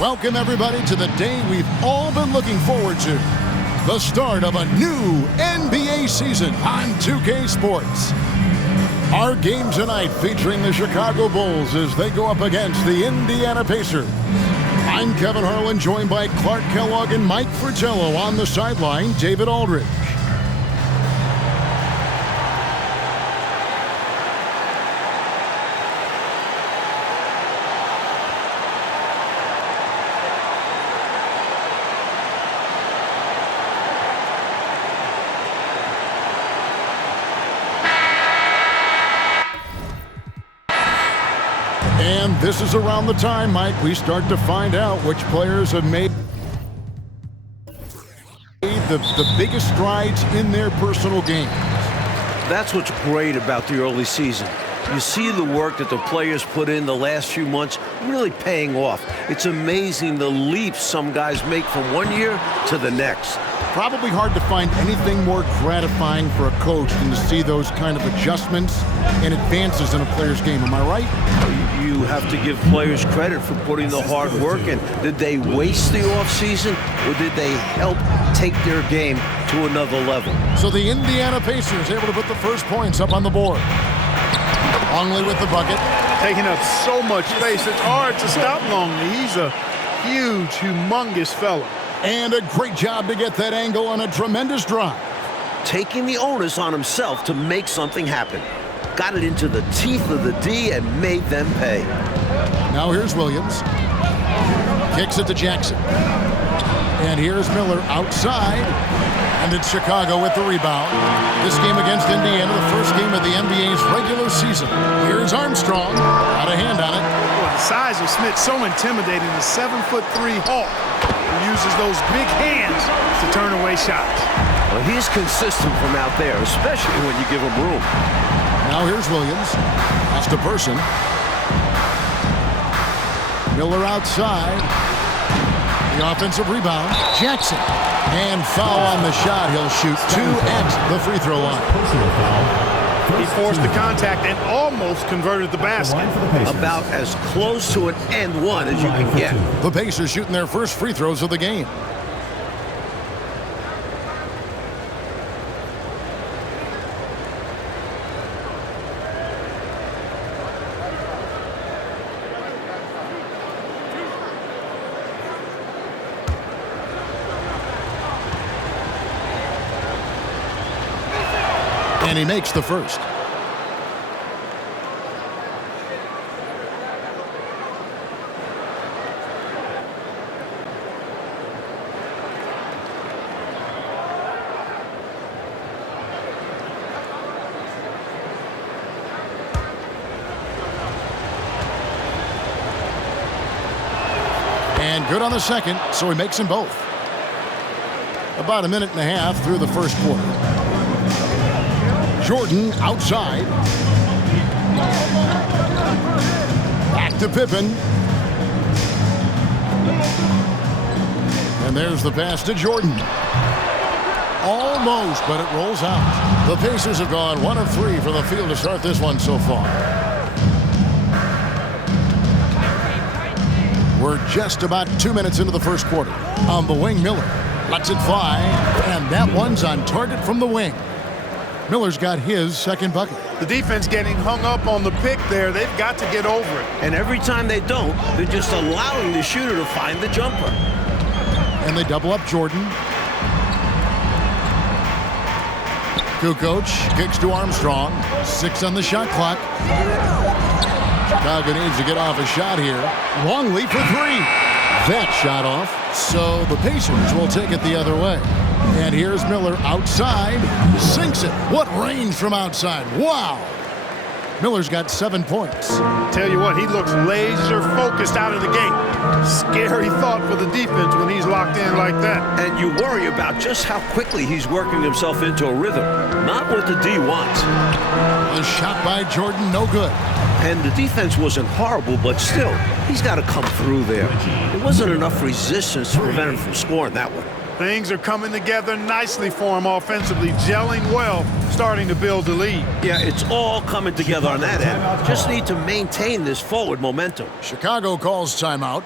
Welcome, everybody, to the day we've all been looking forward to. The start of a new NBA season on 2K Sports. Our game tonight featuring the Chicago Bulls as they go up against the Indiana Pacers. I'm Kevin Harlan, joined by Clark Kellogg and Mike Fratello. On the sideline, David Aldridge. And this is around the time, Mike, we start to find out which players have made the biggest strides in their personal games. That's what's great about the early season. You see the work that the players put in the last few months really paying off. It's amazing the leaps some guys make from one year to the next. Probably hard to find anything more gratifying for a coach than to see those kind of adjustments and advances in a player's game. Am I right? You have to give players credit for putting the hard work in. Did they waste the offseason, or did they help take their game to another level? So the Indiana Pacers able to put the first points up on the board. Longley with the bucket. Taking up so much space, it's hard to stop Longley. He's a huge, humongous fella. And a great job to get that angle on a tremendous drive. Taking the onus on himself to make something happen. Got it into the teeth of the D and made them pay. Now here's Williams. Kicks it to Jackson. And here's Miller outside. And it's Chicago with the rebound. This game against Indiana, the first game of the NBA's regular season. Here's Armstrong. Got a hand on it. Boy, the size of Smith so intimidating. The 7'3" Hawk who uses those big hands to turn away shots. Well, he's consistent from out there, especially when you give him room. Now here's Williams. That's to Person. Miller outside. The offensive rebound. Jackson. And foul on the shot. He'll shoot two at the free throw line. He forced the contact and almost converted the basket. About as close to an and one as you can get. The Pacers shooting their first free throws of the game. And he makes the first. And good on the second, so he makes them both. About a minute and a half through the first quarter. Jordan outside. Back to Pippen. And there's the pass to Jordan. Almost, but it rolls out. The Pacers have gone 1 of 3 from the field to start this one so far. We're just about 2 minutes into the first quarter. On the wing, Miller lets it fly, and that one's on target from the wing. Miller's got his second bucket. The defense getting hung up on the pick there. They've got to get over it. And every time they don't, they're just allowing the shooter to find the jumper. And they double up Jordan. Kukoc kicks to Armstrong. 6 on the shot clock. Chicago needs to get off a shot here. Longley for 3. That shot off. So the Pacers will take it the other way. And here's Miller outside. Sinks it. What range from outside. Wow. Miller's got 7 points. Tell you what, he looks laser focused out of the gate. Scary thought for the defense when he's locked in like that. And you worry about just how quickly he's working himself into a rhythm. Not what the D wants. The shot by Jordan, no good. And the defense wasn't horrible, but still, he's got to come through there. There wasn't enough resistance to prevent him from scoring that one. Things are coming together nicely for him offensively, gelling well, starting to build the lead. Yeah, it's all coming together on that end. Just need to maintain this forward momentum. Chicago calls timeout.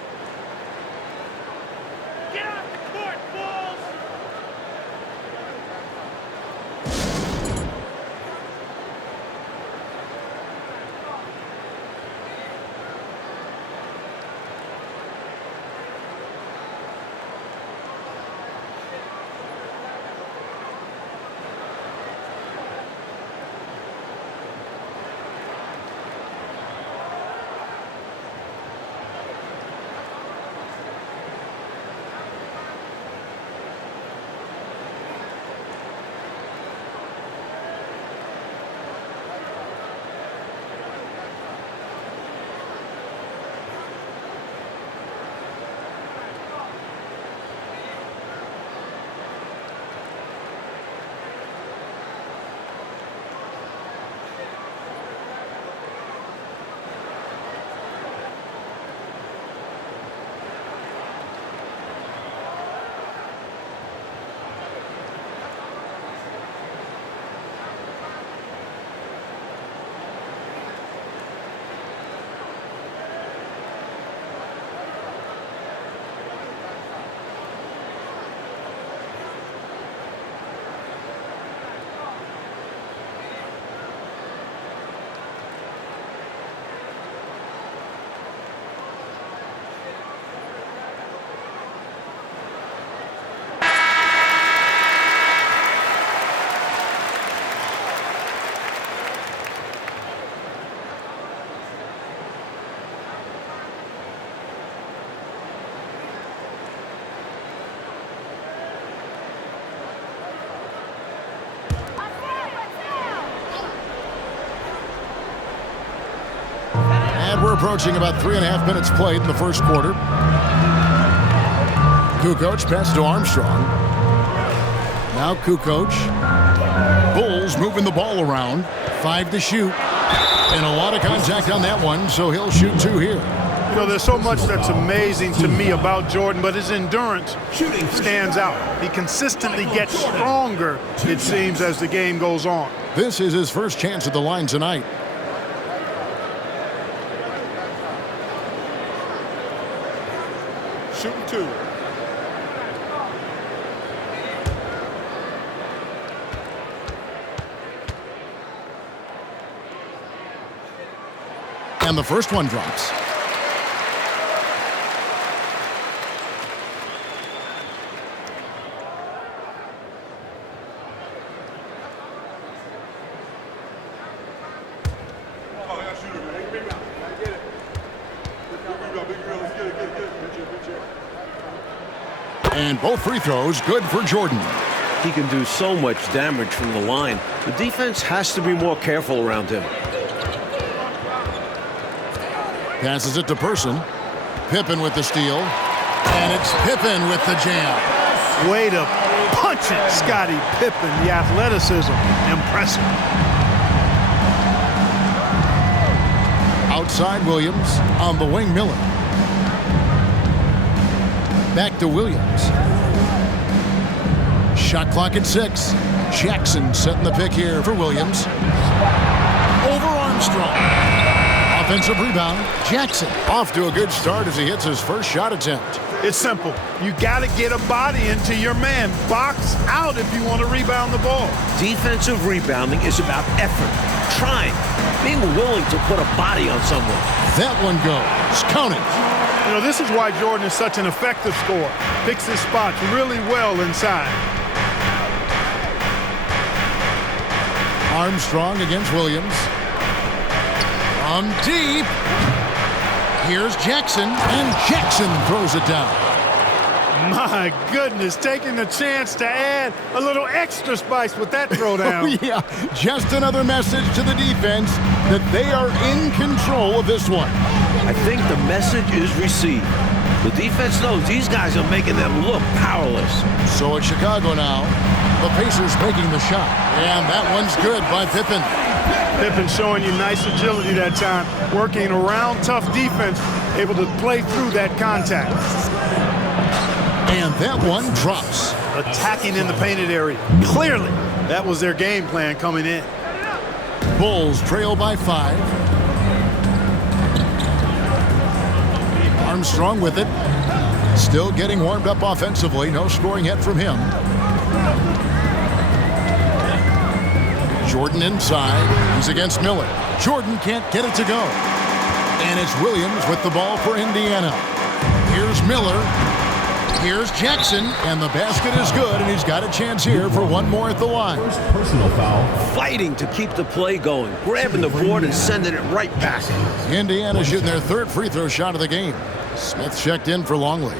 approaching about 3.5 minutes played in the first quarter. Kukoc pass to Armstrong. Now Kukoc. Bulls moving the ball around. 5 to shoot. And a lot of contact on that one, so he'll shoot 2 here. You know, there's so much that's amazing to me about Jordan, but his endurance stands out. He consistently gets stronger, it seems, as the game goes on. This is his first chance at the line tonight. Shooting 2. And the first one drops. And both free throws good for Jordan. He can do so much damage from the line. The defense has to be more careful around him. Passes it to Person. Pippen with the steal. And it's Pippen with the jam. Way to punch it, Scottie Pippen. The athleticism, impressive. Outside Williams. On the wing, Miller. Back to Williams. Shot clock at 6. Jackson setting the pick here for Williams. Over Armstrong. Offensive rebound. Jackson off to a good start as he hits his first shot attempt. It's simple. You got to get a body into your man. Box out if you want to rebound the ball. Defensive rebounding is about effort, trying, being willing to put a body on someone. That one goes. Count it. You know, this is why Jordan is such an effective scorer. Picks his spots really well inside. Armstrong against Williams. From deep. Here's Jackson, and Jackson throws it down. My goodness, taking the chance to add a little extra spice with that throwdown. Oh, yeah, just another message to the defense that they are in control of this one. I think the message is received. The defense knows these guys are making them look powerless. So it's Chicago now. The Pacers making the shot. And that one's good by Pippen. Pippen showing you nice agility that time, working around tough defense, able to play through that contact. And that one drops. Attacking in the painted area. Clearly, that was their game plan coming in. Bulls trail by 5. Armstrong with it. Still getting warmed up offensively. No scoring yet from him. Jordan inside. He's against Miller. Jordan can't get it to go. And it's Williams with the ball for Indiana. Here's Miller. Here's Jackson. And the basket is good. And he's got a chance here for one more at the line. First personal foul. Fighting to keep the play going. Grabbing the board and sending it right back. Indiana shooting their third free throw shot of the game. Smith checked in for Longley.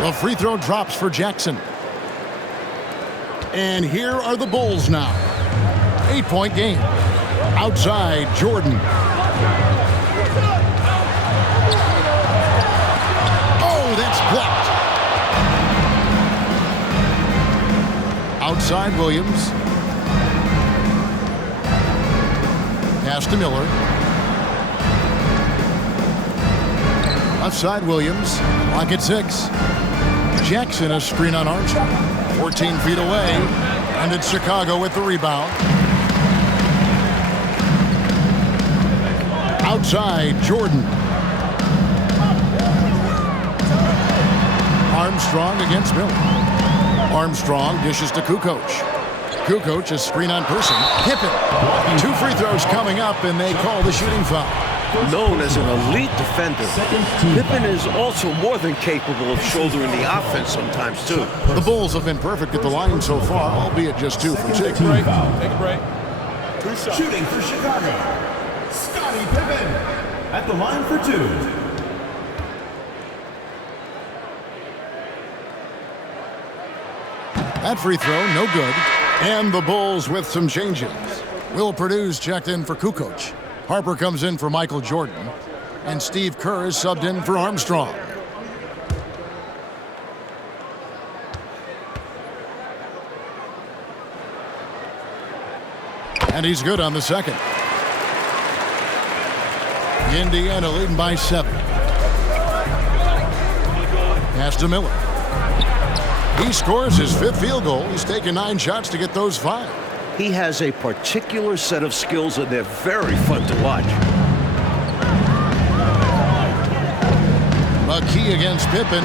The free throw drops for Jackson. And here are the Bulls now. 8-point game. Outside, Jordan. Oh, that's blocked. Outside, Williams. Pass to Miller. Outside, Williams. Clock at 6. Jackson, a screen on Armstrong. 14 feet away. And it's Chicago with the rebound. Outside, Jordan. Armstrong against Miller. Armstrong dishes to Kukoc. Kukoc is screen on Person. Pippen. 2 free throws coming up, and they call the shooting foul. Known as an elite defender, Pippen is also more than capable of shouldering the offense sometimes, too. The Bulls have been perfect at the line so far, albeit just 2 for 2. Take a break. 2 shots. Shooting for Chicago, Scottie Pippen at the line for 2. That free throw, no good. And the Bulls with some changes. Will Purdue's checked in for Kukoc. Harper comes in for Michael Jordan. And Steve Kerr is subbed in for Armstrong. And he's good on the second. Indiana leading by 7. Pass to Miller. He scores his 5th field goal. He's taken 9 shots to get those 5. He has a particular set of skills, and they're very fun to watch. McKee against Pippen.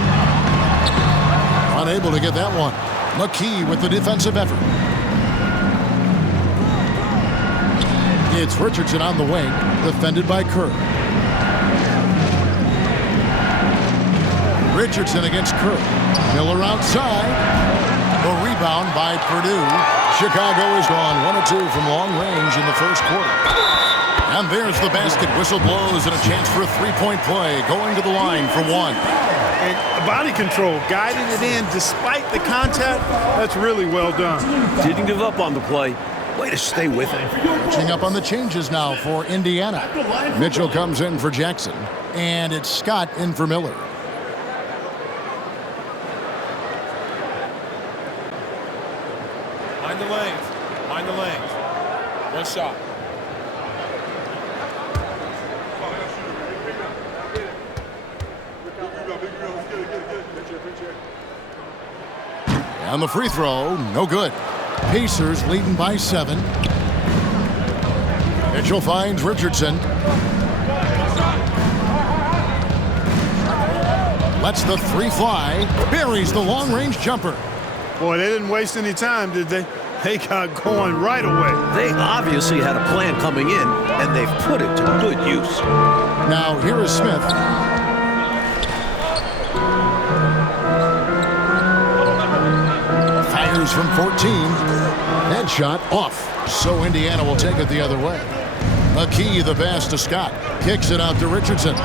Unable to get that one. McKee with the defensive effort. It's Richardson on the wing, defended by Kerr. Richardson against Kerr. Miller outside. The rebound by Purdue. Chicago has gone 1 of 2 from long range in the first quarter. And there's the basket. Whistle blows and a chance for a 3-point play. Going to the line for 1. And body control, guiding it in despite the contact. That's really well done. Didn't give up on the play. Way to stay with it. Catching up on the changes now for Indiana. Mitchell comes in for Jackson. And it's Scott in for Miller. Mind the lanes. Mind the lanes. 1 shot. And the free throw, no good. Pacers leading by 7. Mitchell finds Richardson. Lets the 3 fly. Buries the long-range jumper. Boy, they didn't waste any time, did they? They got going right away. They obviously had a plan coming in, and they've put it to good use. Now, here is Smith. Fires from 14. Headshot off. So Indiana will take it the other way. McKee the pass to Scott. Kicks it out to Richardson.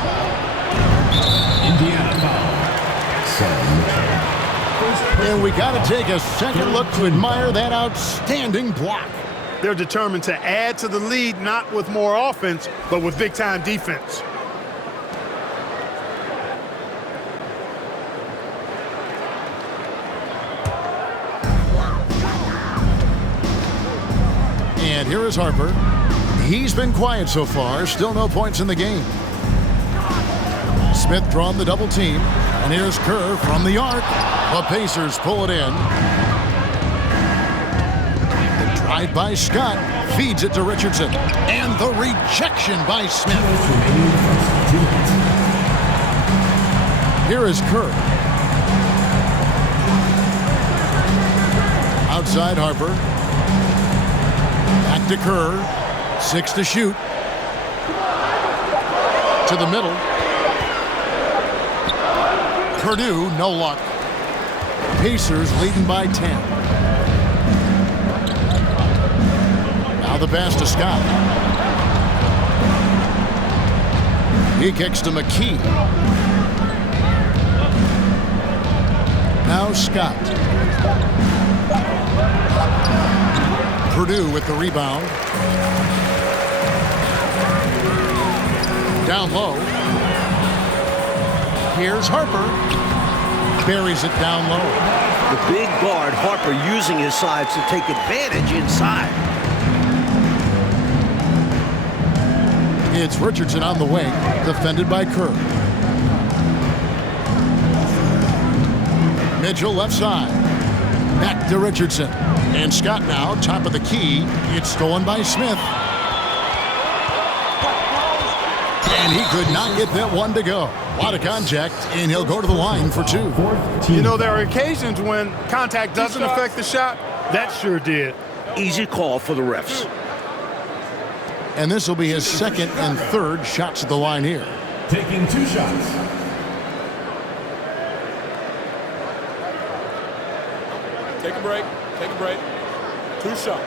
Indiana foul. And we got to take a second look to admire that outstanding block. They're determined to add to the lead, not with more offense, but with big-time defense. And here is Harper. He's been quiet so far. Still no points in the game. Smith drawn the double team. And here's Kerr from the arc. The Pacers pull it in. The drive by Scott feeds it to Richardson. And the rejection by Smith. Here is Kerr. Outside Harper. Back to Kerr. 6 to shoot. To the middle. Purdue, no luck. Pacers leading by 10. Now the pass to Scott. He kicks to McKee. Now Scott. Purdue with the rebound. Down low. Here's Harper. Buries it down low. The big guard, Harper, using his size to take advantage inside. It's Richardson on the wing, defended by Kerr. Mitchell left side. Back to Richardson. And Scott now, top of the key. It's stolen by Smith. And he could not get that one to go. A lot of contact, and he'll go to the line for 2. You know, there are occasions when contact doesn't affect the shot. That sure did. Easy call for the refs. And this will be his second and third shots at the line here. Taking 2 shots. Take a break. Take a break. 2 shots.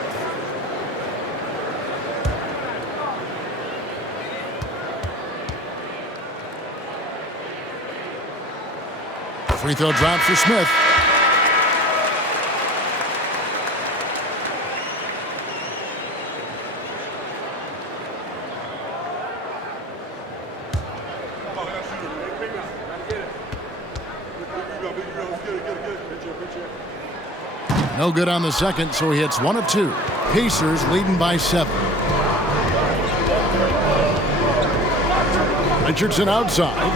Free throw drop for Smith. No good on the second, so he hits 1 of 2. Pacers leading by 7. Richardson outside.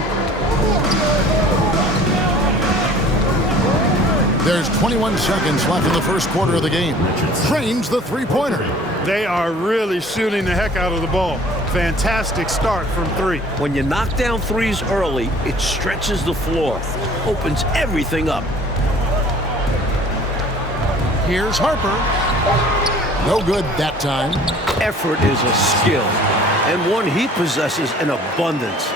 There's 21 seconds left in the first quarter of the game. Trains the three-pointer. They are really shooting the heck out of the ball. Fantastic start from 3. When you knock down threes early, it stretches the floor, opens everything up. Here's Harper. No good that time. Effort is a skill, and one he possesses in abundance.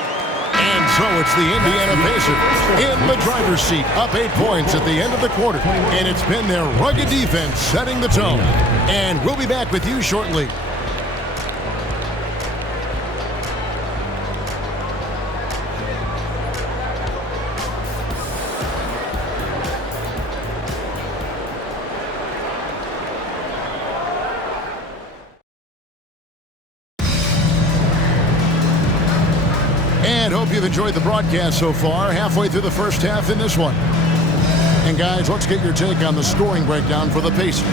And so it's the Indiana Pacers in the driver's seat, up 8 points at the end of the quarter. And it's been their rugged defense setting the tone. And we'll be back with you shortly. And hope you've enjoyed the broadcast so far, halfway through the first half in this one. And guys, let's get your take on the scoring breakdown for the Pacers.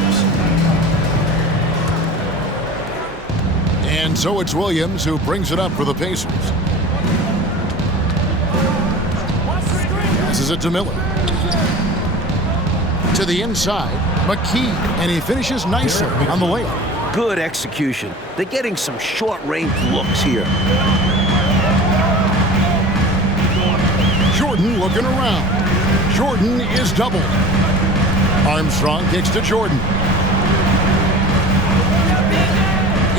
And so it's Williams who brings it up for the Pacers. Passes it to Miller. To the inside, McKee, and he finishes nicely on the layup. Good execution. They're getting some short-range looks here. Jordan looking around. Jordan is doubled. Armstrong kicks to Jordan.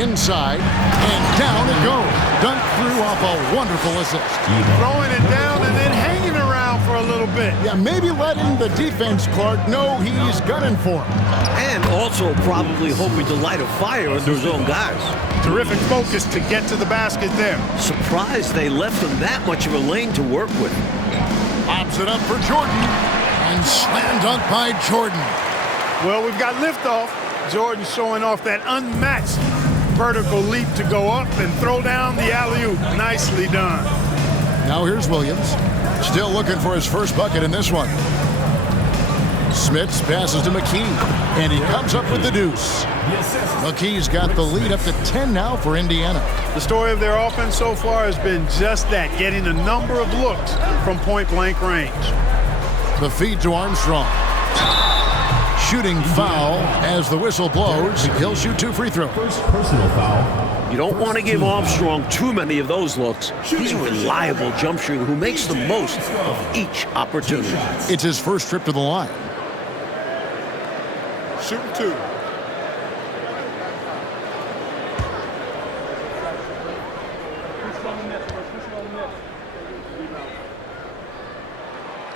Inside, and down it goes. Dunk through off a wonderful assist. Throwing it down and then hanging around for a little bit. Yeah, maybe letting the defense, Clark, know he's gunning for him. And also probably hoping to light a fire under his own guys. Terrific focus to get to the basket there. Surprised they left him that much of a lane to work with. Pops it up for Jordan. And slam dunk by Jordan. Well, we've got liftoff. Jordan showing off that unmatched vertical leap to go up and throw down the alley-oop. Nicely done. Now here's Williams. Still looking for his first bucket in this one. Smits passes to McKee, and he comes up with the deuce. McKee's got the lead up to 10 now for Indiana. The story of their offense so far has been just that, getting a number of looks from point-blank range. The feed to Armstrong. Shooting foul as the whistle blows. He'll shoot 2 free throws. First personal foul. You don't want to give Armstrong too many of those looks. He's a reliable jump shooter who makes the most of each opportunity. It's his first trip to the line. Shooting 2.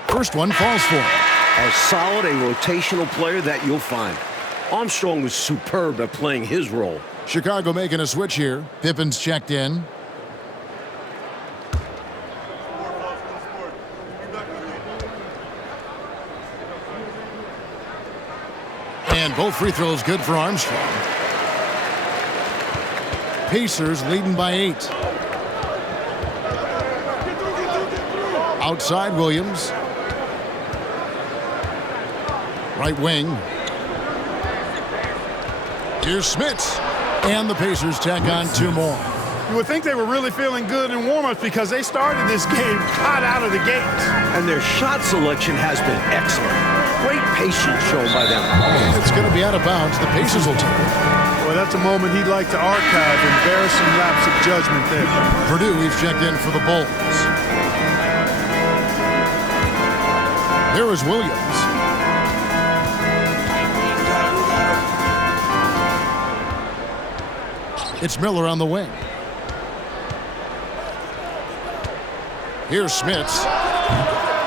First one falls for him. As solid a rotational player that you'll find. Armstrong was superb at playing his role. Chicago making a switch here. Pippen's checked in. And both free throws good for Armstrong. Pacers leading by 8. Outside Williams. Right wing. Here's Smits. And the Pacers tack on 2 more. You would think they were really feeling good in warm-ups because they started this game hot out of the gates. And their shot selection has been excellent. Great patience shown by them. It's going to be out of bounds. The Pacers will take it. Well, that's a moment he'd like to archive. Embarrassing lapse of judgment there. Purdue, he's checked in for the Bulls. There is Williams. It's Miller on the wing. Here's Smits.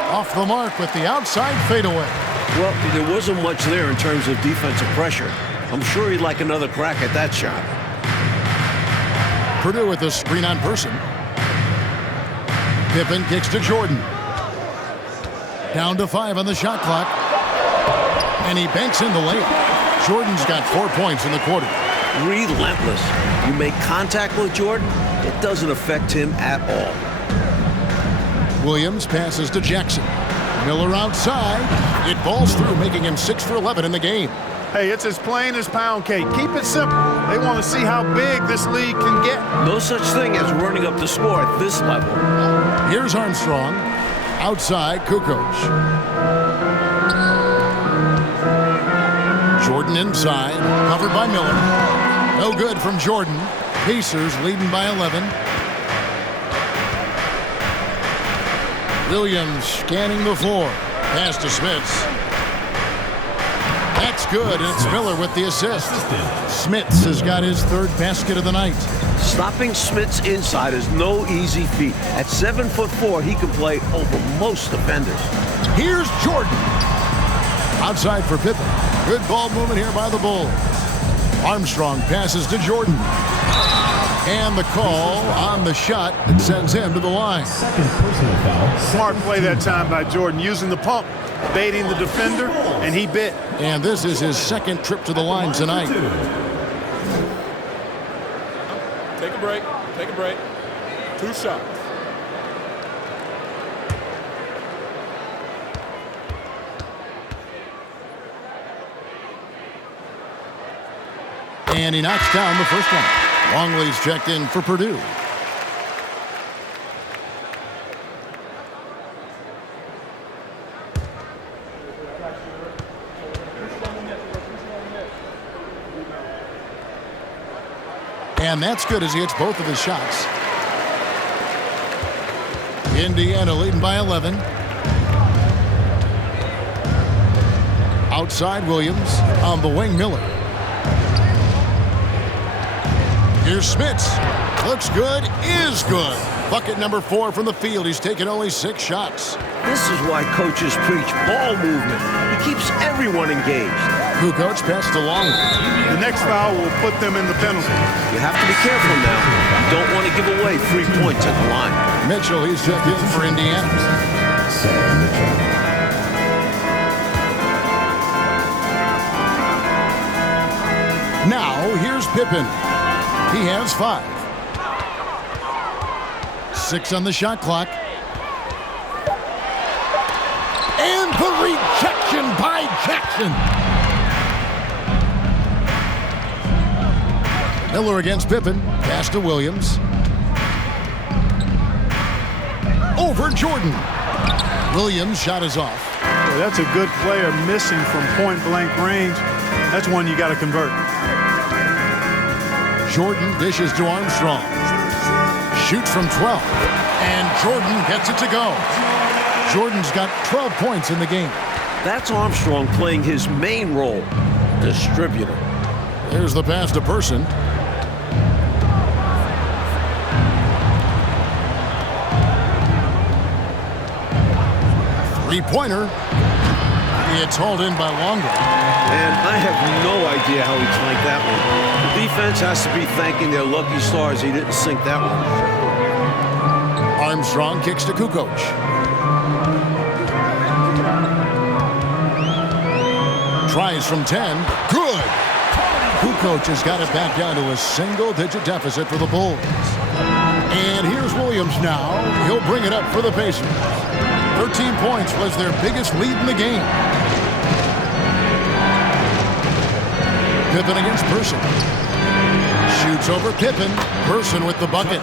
Off the mark with the outside fadeaway. Well, there wasn't much there in terms of defensive pressure. I'm sure he'd like another crack at that shot. Purdue with the screen on Person. Pippen kicks to Jordan. Down to 5 on the shot clock. And he banks in the layup. Jordan's got 4 points in the quarter. Relentless. You make contact with Jordan, it doesn't affect him at all. Williams passes to Jackson. Miller outside. It falls through, making him 6 for 11 in the game. Hey, it's as plain as pound cake. Keep it simple. They want to see how big this league can get. No such thing as running up the score at this level. Here's Armstrong. Outside, Kukoc. Jordan inside, covered by Miller. No good from Jordan. Pacers leading by 11. Williams scanning the floor. Pass to Smits. That's good, and it's Miller with the assist. Smits has got his 3rd basket of the night. Stopping Smits inside is no easy feat. At 7'4", he can play over most defenders. Here's Jordan. Outside for Pippen. Good ball movement here by the Bulls. Armstrong passes to Jordan. And the call on the shot that sends him to the line. Second personal foul. Smart play that time by Jordan, using the pump, baiting the defender, and he bit. And this is his 2nd trip to the line tonight. Take a break. Take a break. 2 shots. And he knocks down the first one. Longley's checked in for Purdue. And that's good as he hits both of his shots. Indiana leading by 11. Outside Williams. On the wing, Miller. Here's Smits. Looks good, is good. Bucket number 4 from the field. He's taken only 6 shots. This is why coaches preach ball movement. He keeps everyone engaged. Kukoc passed to Longley. The next foul will put them in the penalty. You have to be careful now. You don't want to give away 3 points at the line. Mitchell, he's checked in for Indiana. Now, here's Pippen. He has 5. 6 on the shot clock. And the rejection by Jackson. Miller against Pippen. Pass to Williams. Over Jordan. Williams' shot is off. Boy, that's a good player missing from point-blank range. That's one you got to convert. Jordan dishes to Armstrong. Shoots from 12. And Jordan gets it to go. Jordan's got 12 points in the game. That's Armstrong playing his main role, distributor. There's the pass to Person. Three-pointer. It's hauled in by Longley. And I have no idea how he tanked that one. The defense has to be thanking their lucky stars he didn't sink that one. Armstrong kicks to Kukoc. Tries from 10. Good. Kukoc has got it back down to a single-digit deficit for the Bulls. And here's Williams now. He'll bring it up for the Pacers. 13 points was their biggest lead in the game. Pippen against Person. Shoots over Pippen. Person with the bucket.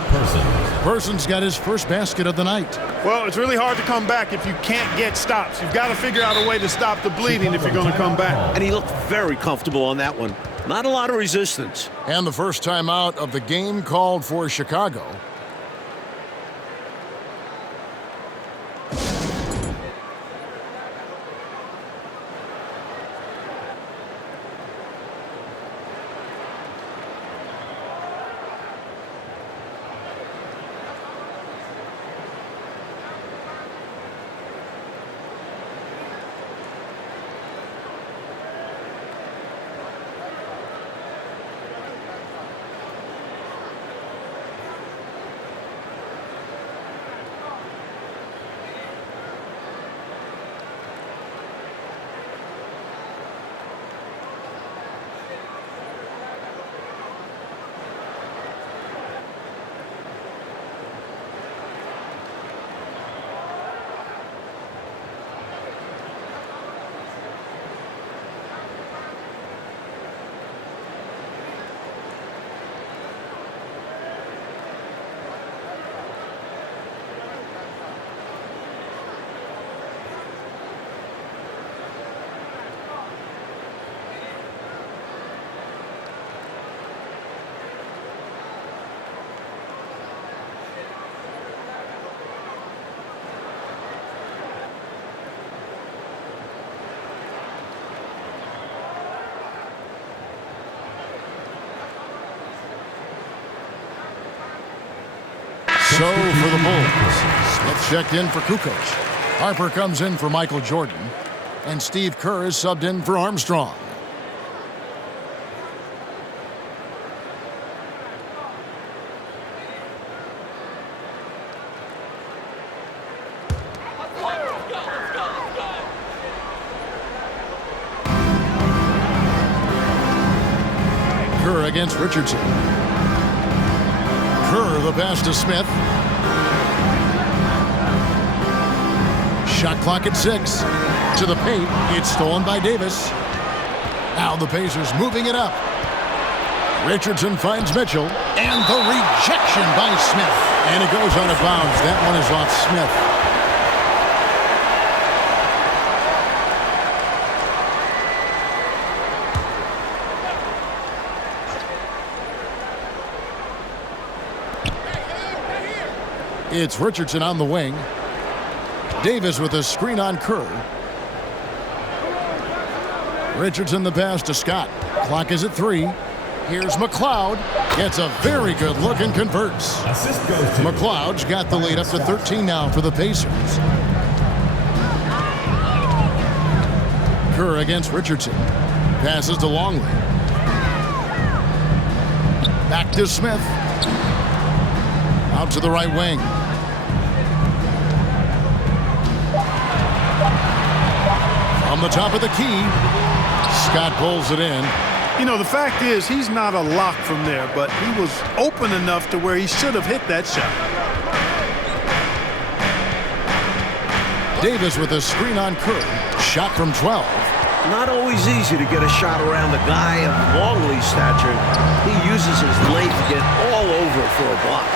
Person's got his first basket of the night. Well, it's really hard to come back if you can't get stops. You've got to figure out a way to stop the bleeding if you're going to come back. And he looked very comfortable on that one. Not a lot of resistance. And the first timeout of the game called for Chicago. So for the Bulls, Smith checked in for Kukoc. Harper comes in for Michael Jordan. And Steve Kerr is subbed in for Armstrong. Kerr against Richardson. Kerr the pass to Smith. Shot clock at 6. To the paint. It's stolen by Davis. Now the Pacers moving it up. Richardson finds Mitchell. And the rejection by Smith. And it goes out of bounds. That one is off Smith. It's Richardson on the wing. Davis with a screen on Kerr. Richardson the pass to Scott. Clock is at 3. Here's McLeod. Gets a very good look and converts. McLeod's got the lead up to 13 now for the Pacers. Kerr against Richardson. Passes to Longley. Back to Smith. Out to the right wing. From the top of the key, Scott pulls it in. You know, the fact is he's not a lock from there, but he was open enough to where he should have hit that shot. Davis with a screen on Kerr. Shot from 12. Not always easy to get a shot around the guy of Longley's stature. He uses his length to get all over for a block.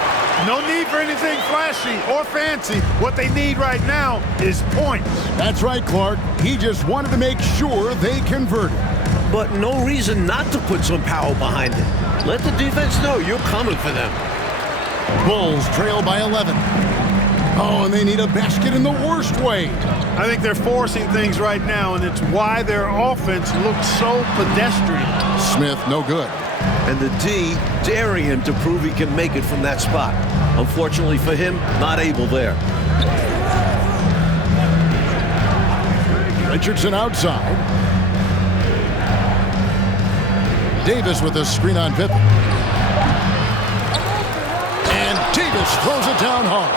No need for anything flashy or fancy. What they need right now is points. That's right, Clark. He just wanted to make sure they converted. But no reason not to put some power behind it. Let the defense know you're coming for them. Bulls trail by 11. Oh, and they need a basket in the worst way. I think they're forcing things right now, and it's why their offense looks so pedestrian. Smith, no good. And the D daring him to prove he can make it from that spot. Unfortunately for him, not able there. Richardson outside. Davis with a screen on Pippen. And Davis throws it down hard.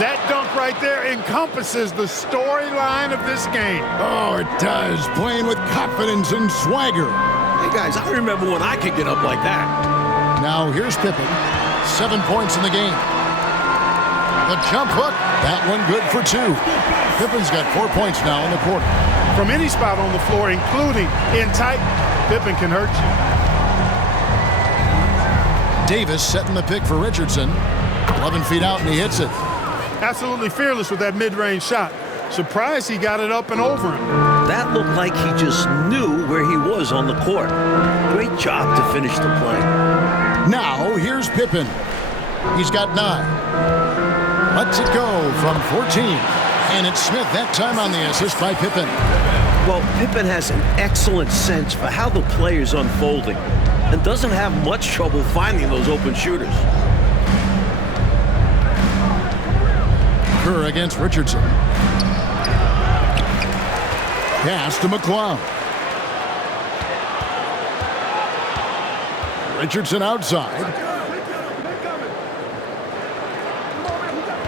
That dunk right there encompasses the storyline of this game. Oh, it does. Playing with confidence and swagger. Hey, guys, I remember when I could get up like that. Now, here's Pippen. 7 points in the game. The jump hook. That one good for 2. Pippen's got 4 points now in the quarter. From any spot on the floor, including in tight, Pippen can hurt you. Davis setting the pick for Richardson. 11 feet out, and he hits it. Absolutely fearless with that mid-range shot. Surprised he got it up and over him. That looked like he just knew where he was on the court. Great job to finish the play. Now, here's Pippen. He's got 9. Lets it go from 14. And it's Smith that time on the assist by Pippen. Well, Pippen has an excellent sense for how the play is unfolding and doesn't have much trouble finding those open shooters. Kerr against Richardson. Pass to McLeod. Richardson outside.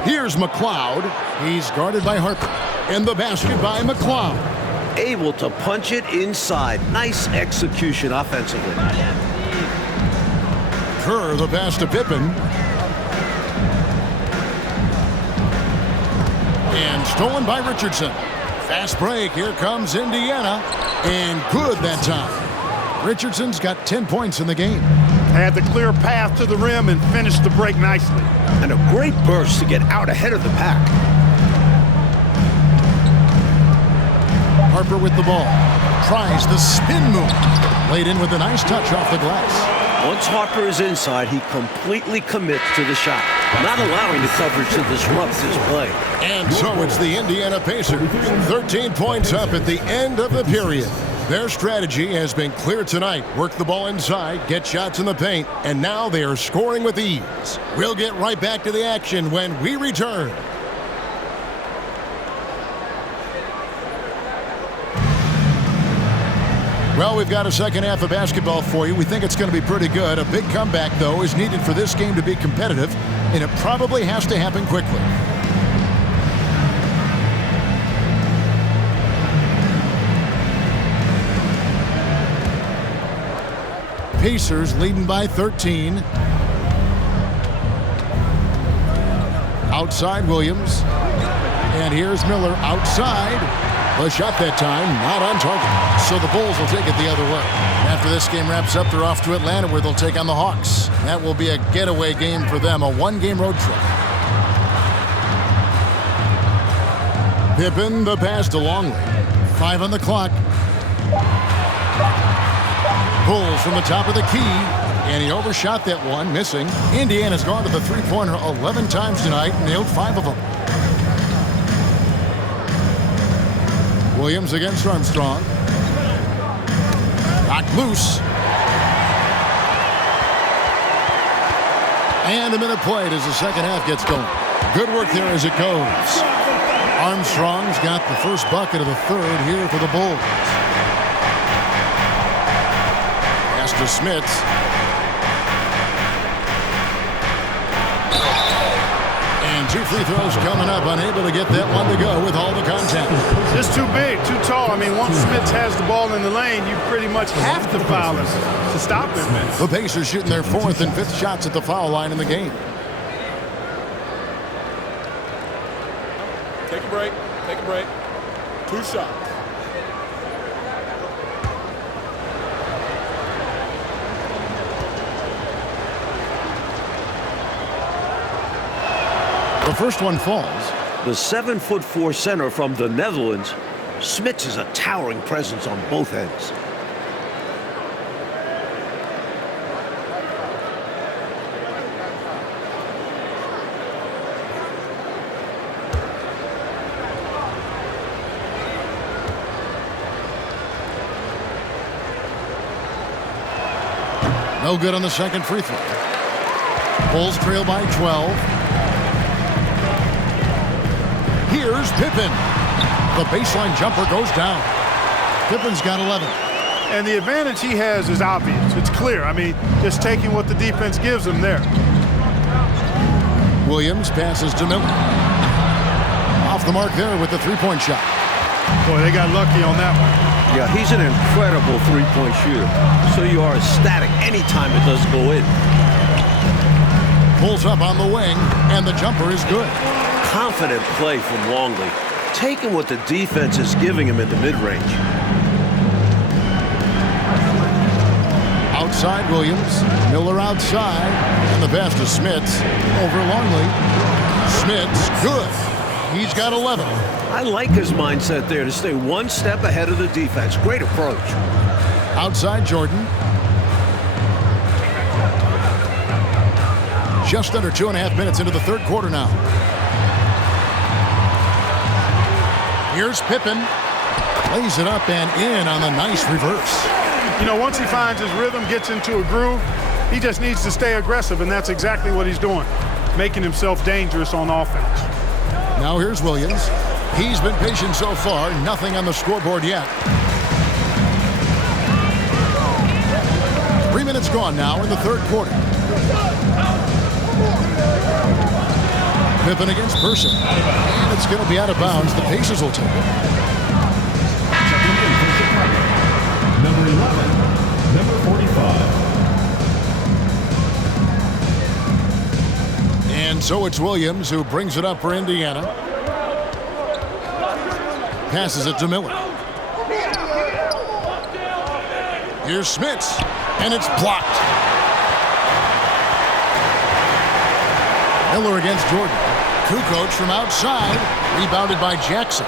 Here's McLeod. He's guarded by Harper. And the basket by McLeod. Able to punch it inside. Nice execution offensively. Kerr the pass to Pippen. And stolen by Richardson. Fast break. Here comes Indiana. And good that time. Richardson's got 10 points in the game. Had the clear path to the rim and finished the break nicely. And a great burst to get out ahead of the pack. Harper with the ball. Tries the spin move. Laid in with a nice touch off the glass. Once Harper is inside, he completely commits to the shot, not allowing the coverage to disrupt his play. And so it's the Indiana Pacers. 13 points up at the end of the period. Their strategy has been clear tonight. Work the ball inside, get shots in the paint, and now they are scoring with ease. We'll get right back to the action when we return. Well, we've got a second half of basketball for you. We think it's going to be pretty good. A big comeback, though, is needed for this game to be competitive, and it probably has to happen quickly. Pacers leading by 13. Outside Williams. And here's Miller outside. The shot that time, not on target. So the Bulls will take it the other way. After this game wraps up, they're off to Atlanta where they'll take on the Hawks. That will be a getaway game for them, a one-game road trip. Pippen, the pass to Longley. 5 on the clock. Pulls from the top of the key, and he overshot that one, missing. Indiana's gone to the three-pointer 11 times tonight, nailed 5 of them. Williams against Armstrong. Knocked loose. And a minute played as the second half gets going. Good work there as it goes. Armstrong's got the first bucket of the third here for the Bulls. Pass to Smits. And 2 free throws coming up, unable to get that one to go with all the contact. Just too big, too tall. I mean, once Smits has the ball in the lane, you pretty much have to foul him to stop him. The Pacers shooting their 4th and 5th shots at the foul line in the game. Take a break. Take a break. 2 shots. The first one falls. The 7'4" center from the Netherlands, Smits is a towering presence on both ends. No good on the second free throw. Bulls trail by 12. Here's Pippen. The baseline jumper goes down. Pippen's got 11. And the advantage he has is obvious. It's clear. I mean, just taking what the defense gives him there. Williams passes to Miller. Off the mark there with the three-point shot. Boy, they got lucky on that one. Yeah, he's an incredible three-point shooter. So you are ecstatic anytime it doesn't go in. Pulls up on the wing, and the jumper is good. Confident play from Longley, taking what the defense is giving him in the mid-range. Outside Williams, Miller outside, and the pass to Smits over Longley. Smits, good. He's got 11. I like his mindset there to stay one step ahead of the defense. Great approach. Outside Jordan. Just under 2.5 minutes into the third quarter now. Here's Pippen. Lays it up and in on the nice reverse. You know, once he finds his rhythm, gets into a groove, he just needs to stay aggressive, and that's exactly what he's doing, making himself dangerous on offense. Now here's Williams. He's been patient so far. Nothing on the scoreboard yet. 3 minutes gone now in the third quarter. Pippen against Person. And it's going to be out of bounds. The Pacers will take it. Number 11, number 45. And so it's Williams who brings it up for Indiana. Passes it to Miller. Here's Smits. And it's blocked. Miller against Jordan. Kukoc from outside. Rebounded by Jackson.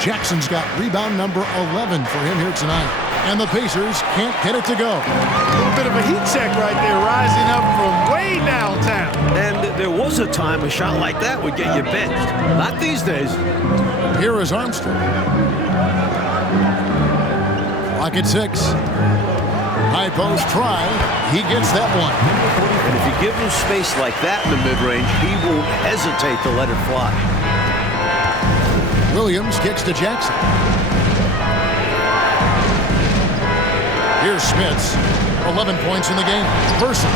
Jackson's got rebound number 11 for him here tonight. And the Pacers can't get it to go. A little bit of a heat check right there, rising up from way downtown. And there was a time a shot like that would get you benched. Not these days. Here is Armstrong. Clock at 6. High post try. He gets that one. And if you give him space like that in the mid-range, he won't hesitate to let it fly. Williams kicks to Jackson. Here's Smits. 11 points in the game. Person.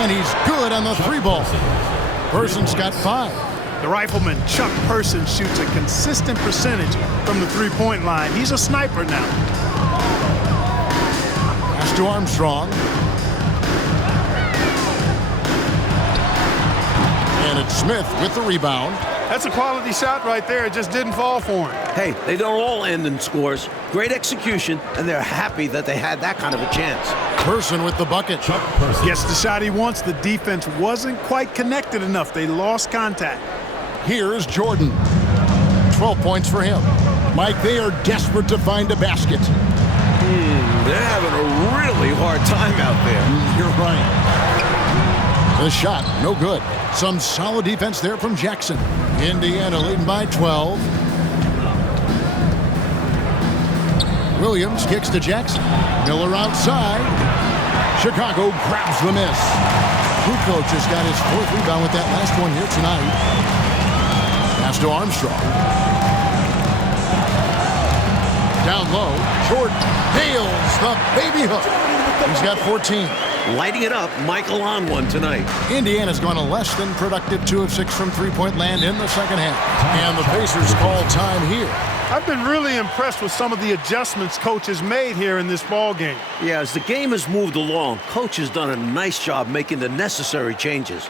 And he's good on the 3-ball. Person's got 5. The rifleman, Chuck Person, shoots a consistent percentage from the three-point line. He's a sniper now. Pass to Armstrong. And it's Smith with the rebound. That's a quality shot right there. It just didn't fall for him. Hey, they don't all end in scores. Great execution, and they're happy that they had that kind of a chance. Person with the bucket. Gets the shot he wants. The defense wasn't quite connected enough. They lost contact. Here's Jordan. 12 points for him. Mike, they are desperate to find a basket. They're having a really hard time out there. You're right. The shot, no good. Some solid defense there from Jackson. Indiana leading by 12. Williams kicks to Jackson. Miller outside. Chicago grabs the miss. Kukoc has got his 4th rebound with that last one here tonight. Pass to Armstrong. Down low. Jordan nails the baby hook. He's got 14. Lighting it up, Michael on one tonight. Indiana's gone a less than productive 2 of 6 from three-point land in the second half. And the Pacers call time here. I've been really impressed with some of the adjustments Coach has made here in this ball game. Yeah, as the game has moved along, Coach has done a nice job making the necessary changes.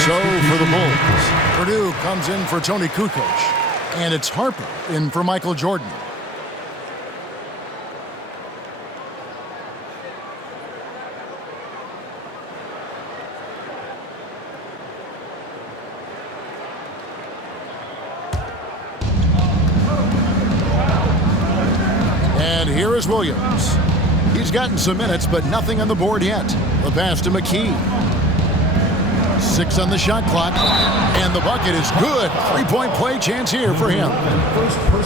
So for the Bulls, Purdue comes in for Tony Kukoc, and it's Harper in for Michael Jordan. And here is Williams. He's gotten some minutes, but nothing on the board yet. The pass to McKee. 6 on the shot clock, and the bucket is good. 3-point play chance here for him.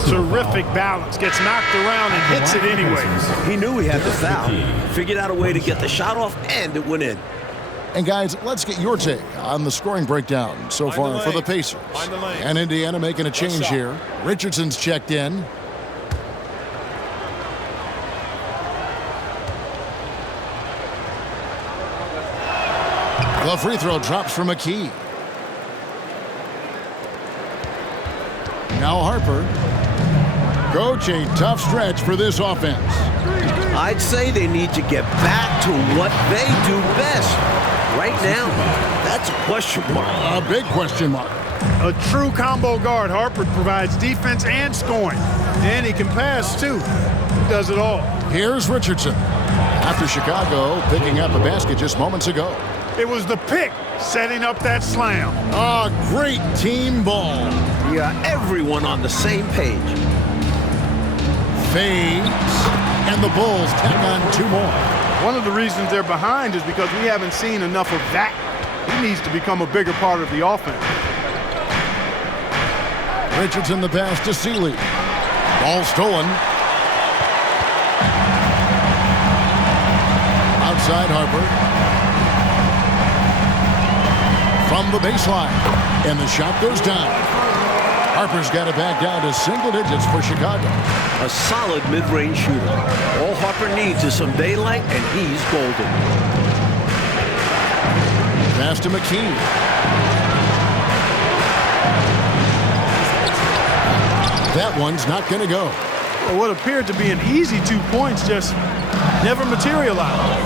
Terrific balance. Gets knocked around and hits it anyways. He knew he had the foul. Figured out a way to get the shot off, and it went in. And guys, let's get your take on the scoring breakdown so far for the Pacers. And Indiana making a change here. Richardson's checked in. The free throw drops for McKee. Now Harper. Coach, a tough stretch for this offense. I'd say they need to get back to what they do best. Right now, that's a question mark. A big question mark. A true combo guard. Harper provides defense and scoring. And he can pass, too. He does it all. Here's Richardson. After Chicago picking up a basket just moments ago. It was the pick setting up that slam. A great team ball. Yeah, everyone on the same page. Fades. And the Bulls tack on 2 more. One of the reasons they're behind is because we haven't seen enough of that. He needs to become a bigger part of the offense. Richardson the pass to Seeley. Ball stolen. Outside Harper. From the baseline. And the shot goes down. Harper's got it back down to single digits for Chicago. A solid mid-range shooter. All Harper needs is some daylight, and he's golden. Pass to McKee. That one's not going to go. Well, what appeared to be an easy 2 points just never materialized.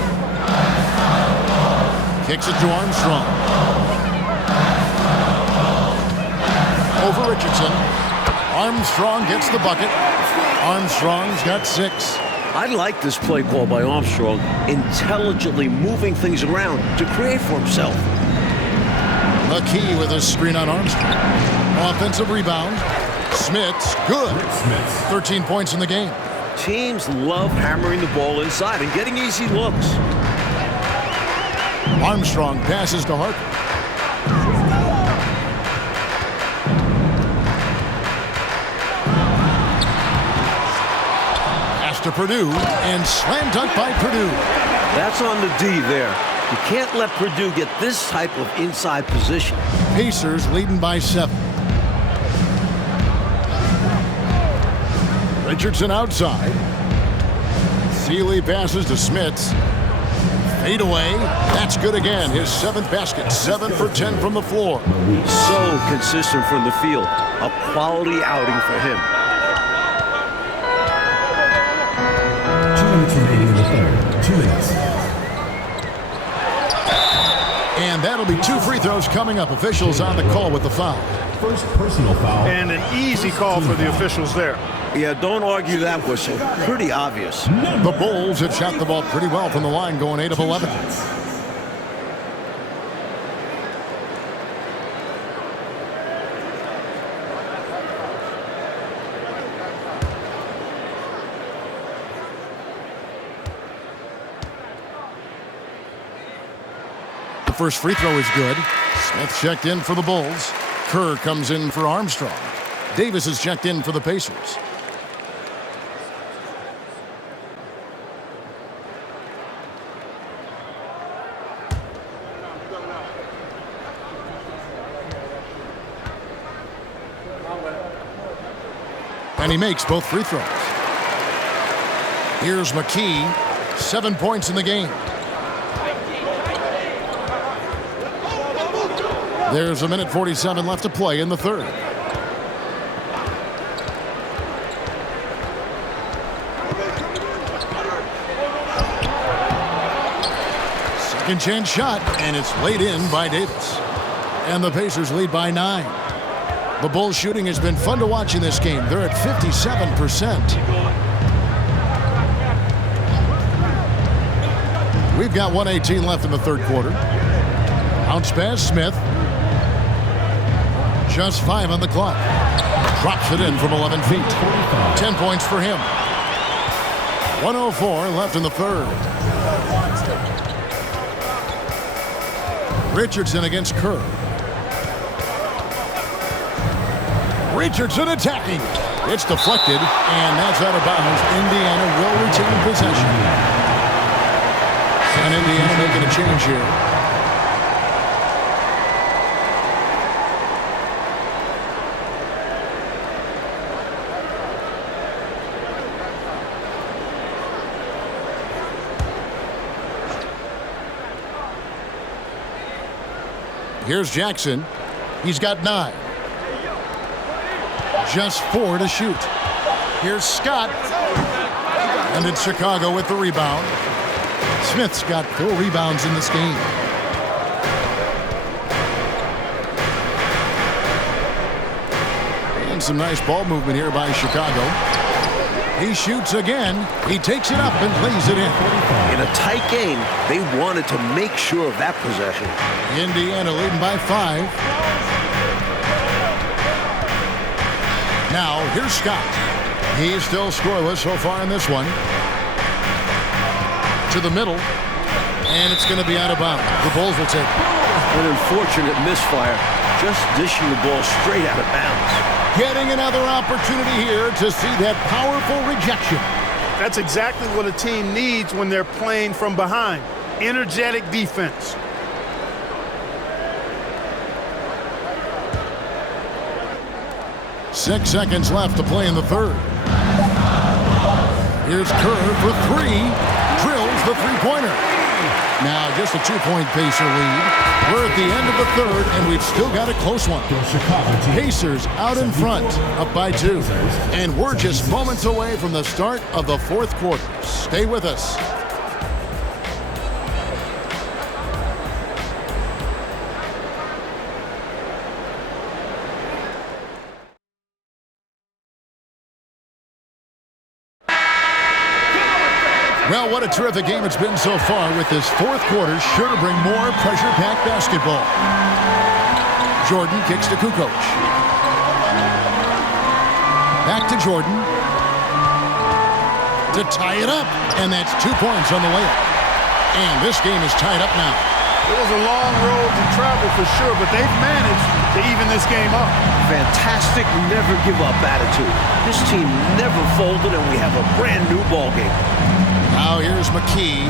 Kicks it to Armstrong. Over Richardson. Armstrong gets the bucket. Armstrong's got 6. I like this play call by Armstrong, intelligently moving things around to create for himself. McKee with a screen on Armstrong. Offensive rebound. Smith's good. 13 points in the game. Teams love hammering the ball inside and getting easy looks. Armstrong passes to Harper. Pass to Purdue and slam dunk by Purdue. That's on the D there. You can't let Purdue get this type of inside position. Pacers leading by 7. Richardson outside. Seeley passes to Smits. Fade away. That's good again. His 7th basket. 7 for 10 from the floor. So consistent from the field. A quality outing for him. 2 minutes remaining in the third. 2 minutes. And that'll be 2 free throws coming up. Officials on the call with the foul. First personal foul. And an easy call for the officials there. Yeah, don't argue that whistle. Pretty obvious. The Bulls have shot the ball pretty well from the line, going 8 of 11. The first free throw is good. Smith checked in for the Bulls. Kerr comes in for Armstrong. Davis is checked in for the Pacers. And he makes both free throws. Here's McKee, 7 points in the game. There's 1:47 left to play in the third. Second chance shot, and it's laid in by Davis. And the Pacers lead by 9. The Bulls shooting has been fun to watch in this game. They're at 57%. We've got 1:18 left in the third quarter. Bounce pass, Smith. Just 5 on the clock. Drops it in from 11 feet. 10 points for him. 1:04 left in the third. Richardson against Kerr. Richardson attacking. It's deflected, and that's out of bounds. Indiana will retain possession. And Indiana making a change here. Here's Jackson. He's got 9. Just 4 to shoot. Here's Scott. And it's Chicago with the rebound. Smith's got 4 rebounds in this game. And some nice ball movement here by Chicago. He shoots again. He takes it up and lays it in. In a tight game, they wanted to make sure of that possession. Indiana leading by 5. Now, here's Scott. He's still scoreless so far in this one. to the middle, and it's going to be out of bounds. The Bulls will take it. An unfortunate misfire, just dishing the ball straight out of bounds. Getting another opportunity here to see that powerful rejection. That's exactly what a team needs when they're playing from behind. Energetic defense. Six seconds left to play in the third. Here's Kerr for three. Drills the three-pointer. Now just a 2-point Pacer lead. We're at the end of the third, and we've still got a close one. Pacers out in front, up by 2. And we're just moments away from the start of the fourth quarter. Stay with us. Well, what a terrific game it's been so far, with this fourth quarter sure to bring more pressure-packed basketball. Jordan kicks to Kukoc. Back to Jordan. To tie it up, and that's 2 points on the layup. And this game is tied up now. It was a long road to travel for sure, but they've managed to even this game up. Fantastic never-give-up attitude. This team never folded, and we have a brand-new ball game. Now here's McKee.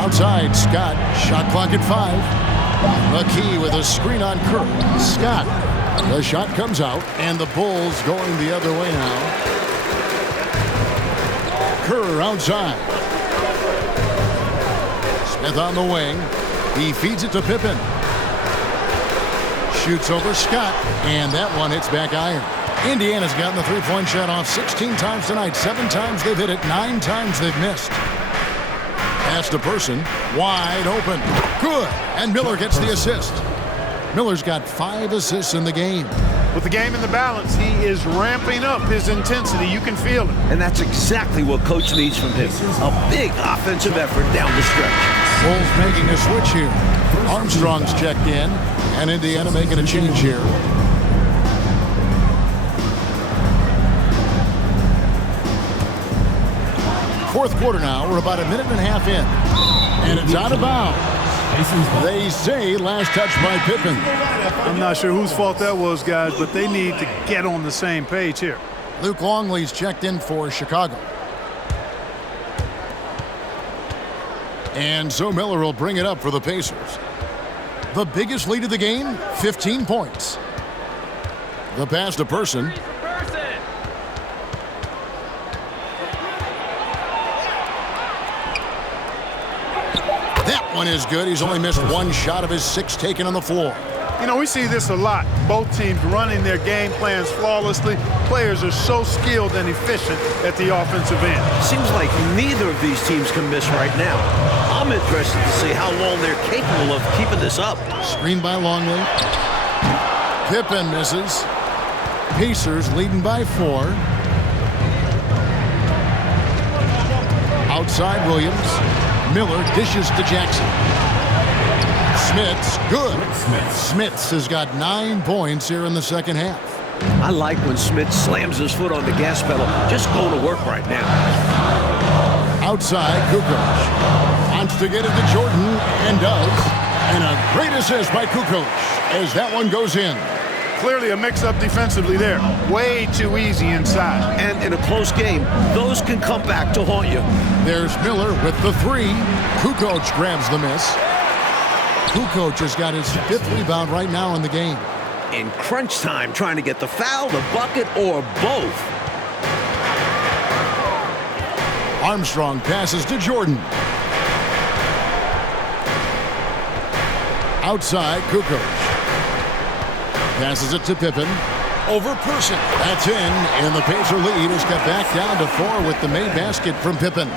Outside, Scott. Shot clock at 5. McKee with a screen on Kerr. Scott. The shot comes out, and the Bulls going the other way now. Kerr outside. Smith on the wing. He feeds it to Pippen. Shoots over Scott, and that one hits back iron. Indiana's gotten the three-point shot off 16 times tonight. 7 times they've hit it. 9 times they've missed. Pass to Person. Wide open. Good. And Miller gets the assist. Miller's got 5 assists in the game. With the game in the balance, he is ramping up his intensity. You can feel it. And that's exactly what Coach needs from him. A big offensive effort down the stretch. Bulls making a switch here. Armstrong's checked in, and Indiana making a change here. Fourth quarter now. We're about a minute and a half in. And it's out of bounds. They say last touch by Pippen. I'm not sure whose fault that was, guys, but they need to get on the same page here. Luke Longley's checked in for Chicago. And so Miller will bring it up for the Pacers. The biggest lead of the game, 15 points. The pass to Person. That one is good. He's only missed 1 shot of his 6 taken on the floor. You know, we see this a lot. Both teams running their game plans flawlessly. Players are so skilled and efficient at the offensive end. Seems like neither of these teams can miss right now. I'm interested to see how long they're capable of keeping this up. Screen by Longley. Pippen misses. Pacers leading by 4. Outside Williams. Miller dishes to Jackson. Smith's good. Smith's has got 9 points here in the second half. I like when Smith slams his foot on the gas pedal. Just going to work right now. Outside, Kukoc wants to get it to Jordan, and does. And a great assist by Kukoc as that one goes in. Clearly a mix-up defensively there. Way too easy inside. And in a close game, those can come back to haunt you. There's Miller with the 3. Kukoc grabs the miss. Kukoc has got his 5th rebound right now in the game. In crunch time, trying to get the foul, the bucket, or both. Armstrong passes to Jordan. Outside, Kukoc. Passes it to Pippen. Over Person. That's in, and the Pacer lead is cut back down to 4 with the made basket from Pippen.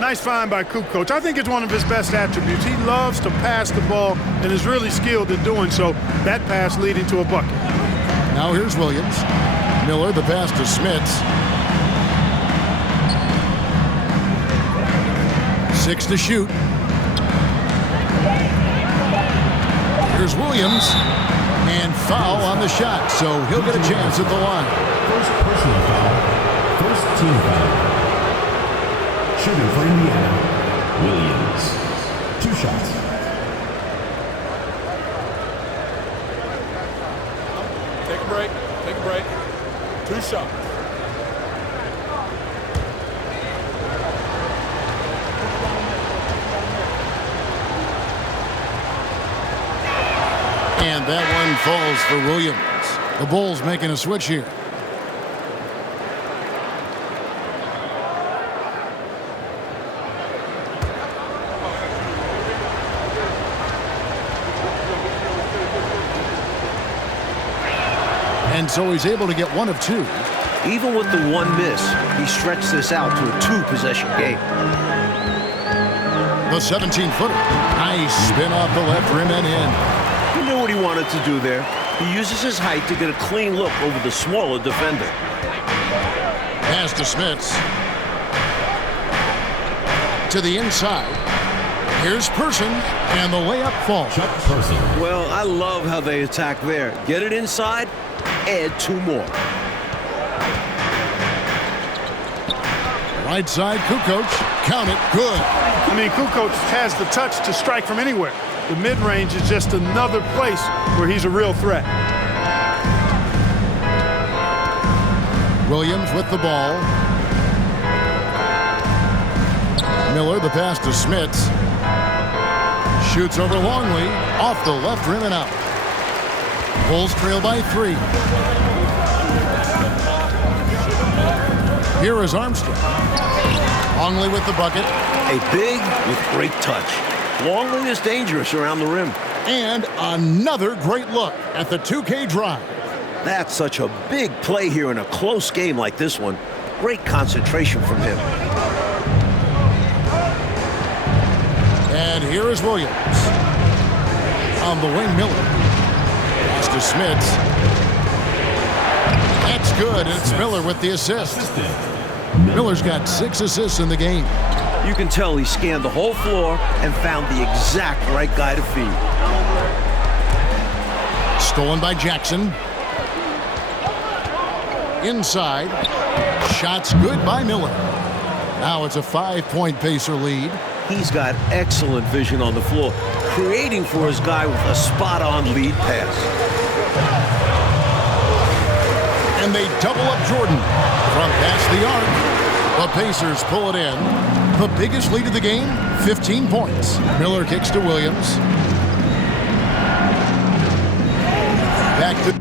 Nice find by Kukoc. I think it's one of his best attributes. He loves to pass the ball and is really skilled at doing so. That pass leading to a bucket. Now here's Williams. Miller, the pass to Smits. 6 to shoot. Here's Williams. And foul on the shot, so he'll get a chance at the line. First personal foul. First team foul. Shooting for Indiana, Williams. 2 shots. Take a break. Take a break. 2 shots. And that one falls for Williams. The Bulls making a switch here. And so he's able to get 1 of 2. Even with the 1 miss, he stretched this out to a 2-possession game. The 17-footer. Nice spin off the left rim and in. He knew what he wanted to do there. He uses his height to get a clean look over the smaller defender. Pass to Smits. To the inside. Here's Person, and the layup falls. Chuck Person. Well, I love how they attack there. Get it inside, add 2 more. Right side, Kukoc. Count it. Good. I mean, Kukoc has the touch to strike from anywhere. The mid-range is just another place where he's a real threat. Williams with the ball. Miller, the pass to Smits. Shoots over Longley. Off the left rim and out. Bulls trail by 3. Here is Armstrong. Longley with the bucket. A big with great touch. Longley is dangerous around the rim. And another great look at the 2K drive. That's such a big play here in a close game like this one. Great concentration from him. And here is Williams. On the wing, Miller. Pass to Smits. That's good, and it's Miller with the assist. Miller's got 6 assists in the game. You can tell he scanned the whole floor and found the exact right guy to feed. Stolen by Jackson. Inside. Shots good by Miller. Now it's a 5-point Pacer lead. He's got excellent vision on the floor, creating for his guy with a spot-on lead pass. And they double up Jordan from past the arc. The Pacers pull it in. The biggest lead of the game, 15 points. Miller kicks to Williams. Back to